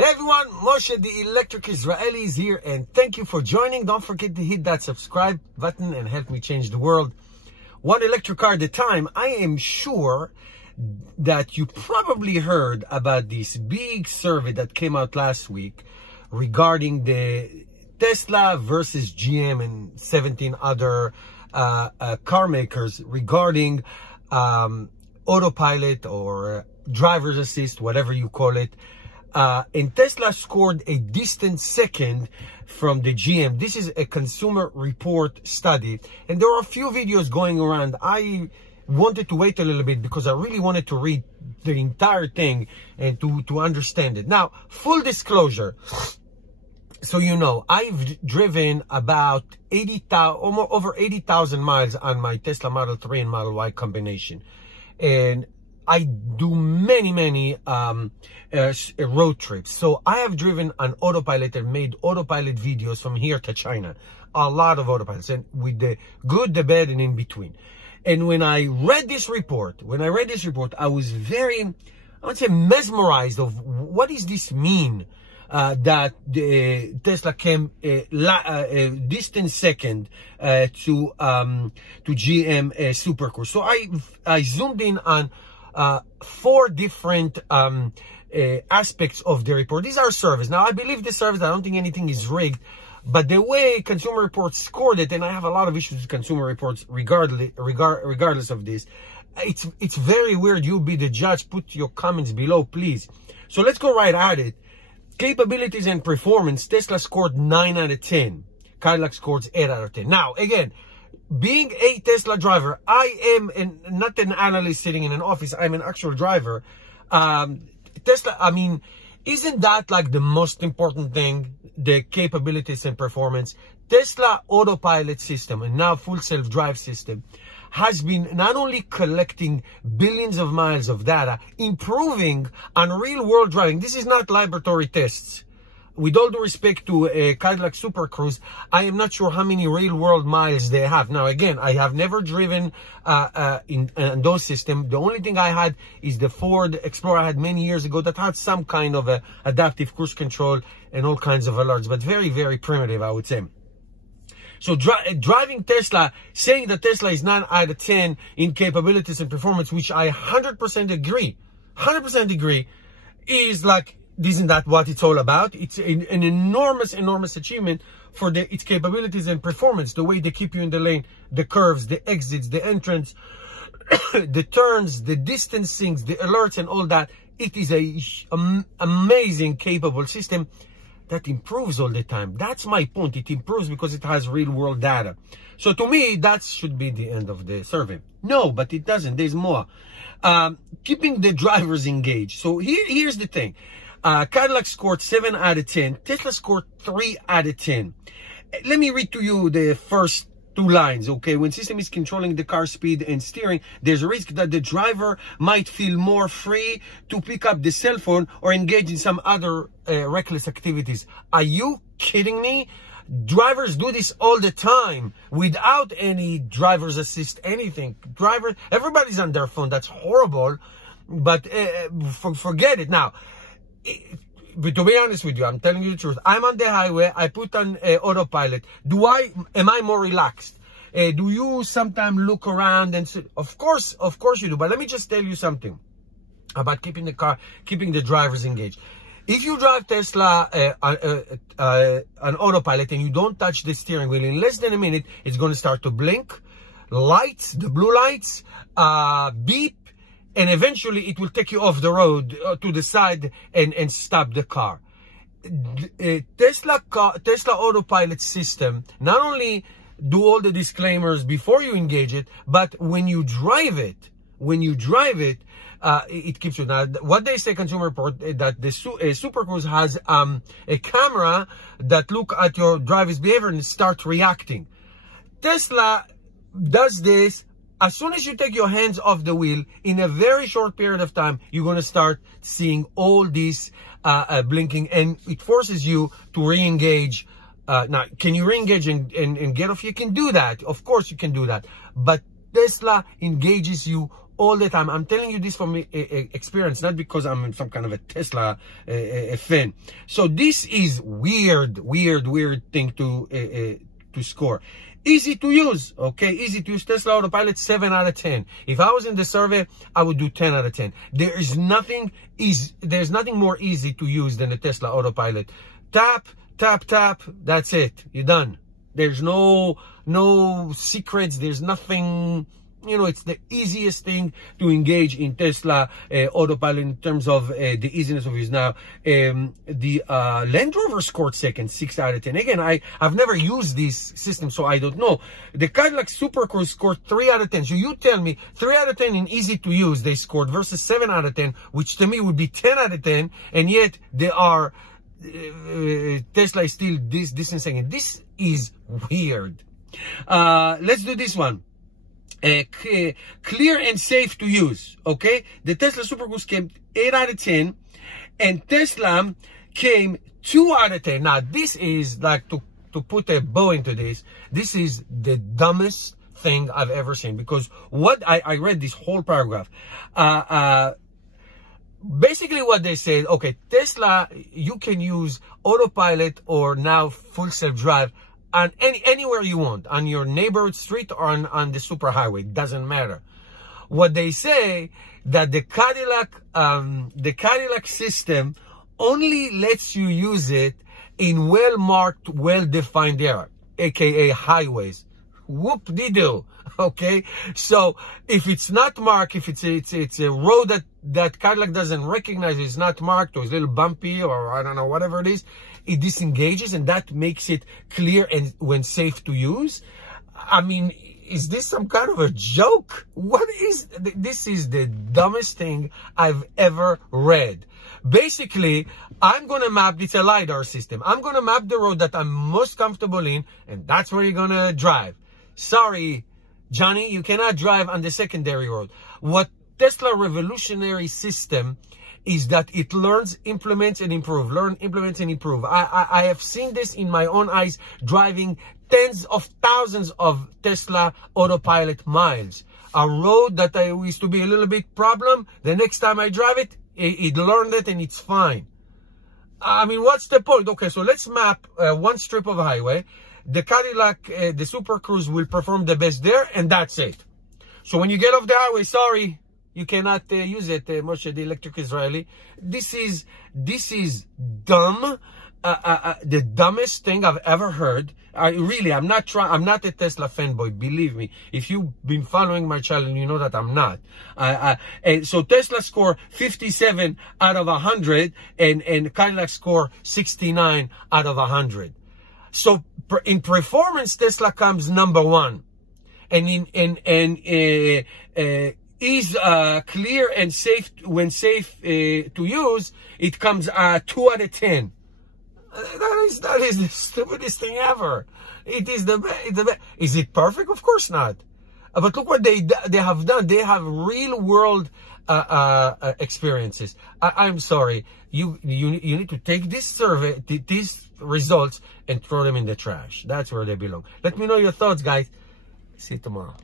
Hey everyone, Moshe the Electric Israeli is here, and thank you for joining. Don't forget to hit that subscribe button and help me change the world one electric car at a time. I am sure that you probably heard about this big survey that came out last week regarding the Tesla versus GM and 17 other car makers regarding autopilot or driver's assist, whatever you call it. And Tesla scored a distant second from the GM. This is a Consumer Report study, and there are a few videos going around. I wanted to wait a little bit because I really wanted to read the entire thing and to understand it. Now, full disclosure, so you know, I've driven about 80,000, over 80,000 miles on my Tesla Model 3 and Model Y combination, and I do many road trips. So I have driven on autopilot and made autopilot videos from here to China. A lot of autopilots, and with the good, the bad, and in between. And when I read this report, I was very, I would say, mesmerized of what does this mean, that Tesla came a distant second to GM Super Cruise. So I zoomed in on 4 different aspects of the report. These are surveys. Now, I believe this service, I don't think anything is rigged, but the way Consumer Reports scored it, and I have a lot of issues with Consumer Reports regardless of this, it's very weird. You be the judge. Put your comments below, please. So let's go right at it. Capabilities and performance, Tesla scored 9 out of 10. Cadillac scored 8 out of 10. Now, again, being a Tesla driver, I am not an analyst sitting in an office. I'm an actual driver. Tesla, I mean, isn't that like the most important thing? The capabilities and performance. Tesla autopilot system and now full self-drive system has been not only collecting billions of miles of data, improving on real-world driving. This is not laboratory tests. With all due respect to Cadillac Super Cruise, I am not sure how many real-world miles they have. Now, again, I have never driven in those systems. The only thing I had is the Ford Explorer I had many years ago that had some kind of adaptive cruise control and all kinds of alerts, but very, very primitive, I would say. So driving Tesla, saying that Tesla is 9 out of 10 in capabilities and performance, which I 100% agree, is like, isn't that what it's all about? It's an enormous achievement for its capabilities and performance, the way they keep you in the lane, the curves, the exits, the entrance, the turns, the distancings, the alerts, and all that. It is a amazing, capable system that improves all the time. That's my point. It improves because it has real-world data. So to me, that should be the end of the survey. No, but it doesn't. There's more. Keeping the drivers engaged. So here's the thing. Cadillac scored 7 out of 10. Tesla scored 3 out of 10. Let me read to you the first 2 lines, okay? When system is controlling the car speed and steering, there's a risk that the driver might feel more free to pick up the cell phone or engage in some other reckless activities. Are you kidding me? Drivers do this all the time without any driver's assist, anything. Everybody's on their phone. That's horrible, but forget it. Now, but to be honest with you, I'm telling you the truth. I'm on the highway. I put on autopilot. Am I more relaxed? Do you sometimes look around and say, of course you do. But let me just tell you something about keeping the drivers engaged. If you drive Tesla on autopilot and you don't touch the steering wheel, in less than a minute, it's going to start to blink, lights, the blue lights, beep, and eventually it will take you off the road to the side and stop the car. Tesla autopilot system not only do all the disclaimers before you engage it, but when you drive it, it keeps you. Now, what they say, Consumer Report, that the Super Cruise has a camera that look at your driver's behavior and start reacting. Tesla does this. As soon as you take your hands off the wheel, in a very short period of time, you're going to start seeing all this blinking, and it forces you to re-engage. Now, can you re-engage and get off? You can do that. Of course you can do that. But Tesla engages you all the time. I'm telling you this from experience, not because I'm some kind of a Tesla fan. So this is weird thing to score. Easy to use, okay? Easy to use. Tesla Autopilot, 7 out of 10. If I was in the survey, I would do 10 out of 10. There's nothing more easy to use than the Tesla Autopilot. Tap, tap, tap. That's it. You're done. There's no secrets. There's nothing. You know, it's the easiest thing to engage in Tesla Autopilot in terms of the easiness of use. Now, the Land Rover scored second, 6 out of 10. Again, I've never used this system, so I don't know. The Cadillac Super Cruise scored 3 out of 10. So you tell me, 3 out of 10 in easy to use they scored versus 7 out of 10, which to me would be 10 out of 10, and yet they are, Tesla is still this and second. This is weird. Let's do this one. Clear and safe to use, okay? The Tesla Super Cruise came 8 out of 10, and Tesla came 2 out of 10. Now, this is like, to put a bow into this, this is the dumbest thing I've ever seen, because what I read this whole paragraph. Basically what they said, okay, Tesla, you can use autopilot or now full self-drive on anywhere you want, on your neighborhood street or on the superhighway, doesn't matter. What they say that the Cadillac system only lets you use it in well-marked, well-defined area, aka highways. Whoop-de-doo. Okay, so if it's not marked, if it's a road that Cadillac doesn't recognize, it's not marked, or it's a little bumpy, or I don't know, whatever it is, it disengages, and that makes it clear and when safe to use. I mean, is this some kind of a joke? What is this? Is the dumbest thing I've ever read. Basically, I'm going to map, it's a LiDAR system. I'm going to map the road that I'm most comfortable in, and that's where you're going to drive. Sorry, Johnny, you cannot drive on the secondary road. What Tesla revolutionary system is that it learns, implements, and improves. Learn, implements, and improve. I have seen this in my own eyes driving tens of thousands of Tesla Autopilot miles. A road that used to be a little bit problem, the next time I drive it, it learned it and it's fine. I mean, what's the point? Okay, so let's map one strip of highway. The Cadillac, the Super Cruise will perform the best there, and that's it. So when you get off the highway, sorry, you cannot use it, Moshe, the electric Israeli. This is dumb, the dumbest thing I've ever heard. I'm not a Tesla fanboy, believe me. If you've been following my channel, you know that I'm not. So Tesla score 57 out of 100, and Cadillac score 69 out of 100. So in performance, Tesla comes number one, and is clear and safe when safe to use. It comes 2 out of 10. That is the stupidest thing ever. It is the best. Is it perfect? Of course not. But look what they have done. They have real world experiences. I'm sorry. You need to take this survey, these results, and throw them in the trash. That's where they belong. Let me know your thoughts, guys. See you tomorrow.